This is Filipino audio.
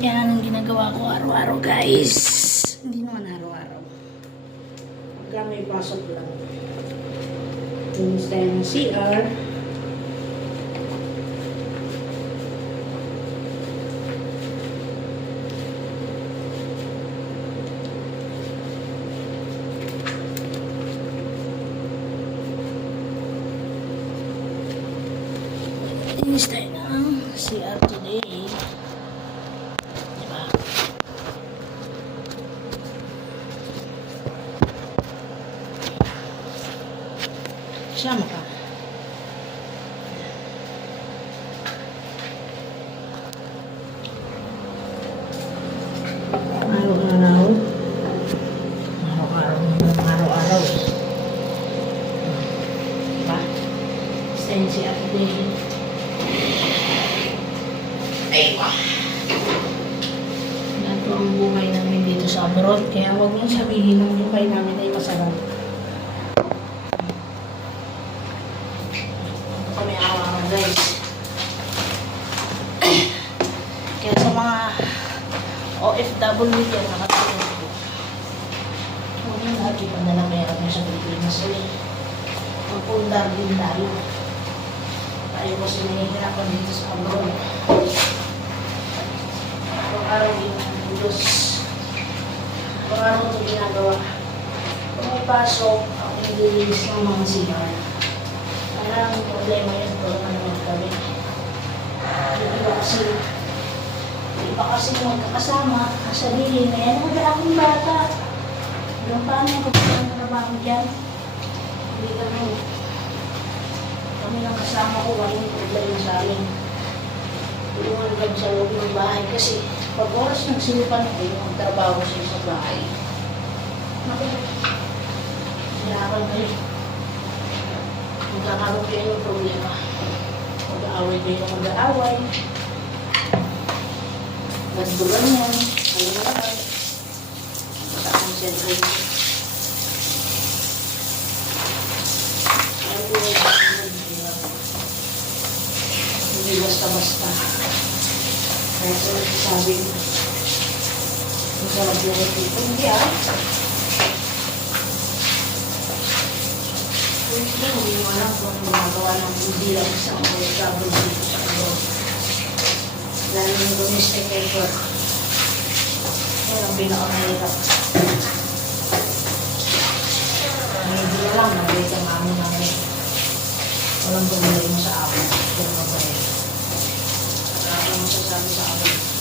Yan ang ginagawa ko araw-araw, guys. Hindi naman araw-araw. Pagka may pasok lang. Tumis tayo ng CR. Tumis tayo ng CR today. Diba? Sama ka. Araw-araw. Araw-araw. Diba? Sensi ako din. Ay, ba? Ganito ang buhay namin dito sa abroad. Kaya huwag niyong sabihin ang buhay namin ay masarap. Kami araw-araw, guys. Kaya sa mga OFW dyan, nakatulog po. Huwag niyong lagi pa na lang mayroon nyo sa Pilipinas. Magpundar din tayo. Tayo kasi nahihirapan dito sa abroad. Araw-araw din ang Diyos. Araw-araw ito ginagawa. Kung may pasok, ako nililinis ng mga sigar. Parang problema yun, tulungan naman kami. Hindi pa kasi magkakasama, sabihin na yan, wala akong bata. Yung paano ko ang trabaho dyan? Hindi kami lang kasama ko, walang problema sa amin. Tulungan kami sa loob ng bahay kasi pag oras nagsilipan ako yung magtrabaho siya sa bahay. Hirapan kayo. Magkakaroon kayo ng problema. Mag-aaway kayo ng mag-aaway. Nagdulan yan. Ano na lang. Mata-concentrate. Hindi basta-basta. Kaya sa nagsasabi mo, ang sarap yung dito. Hindi hindi mo alam kung ano gumagawa ng hindi lang isang travel dito sa abroad. Lalo yung domestic effort. Yan ang pinakamahirap. Hindi na lang, nabalik ang amo namin. Walang bumalik mo sa amo. Kung mabalik. Wala akong masasabi sa amin.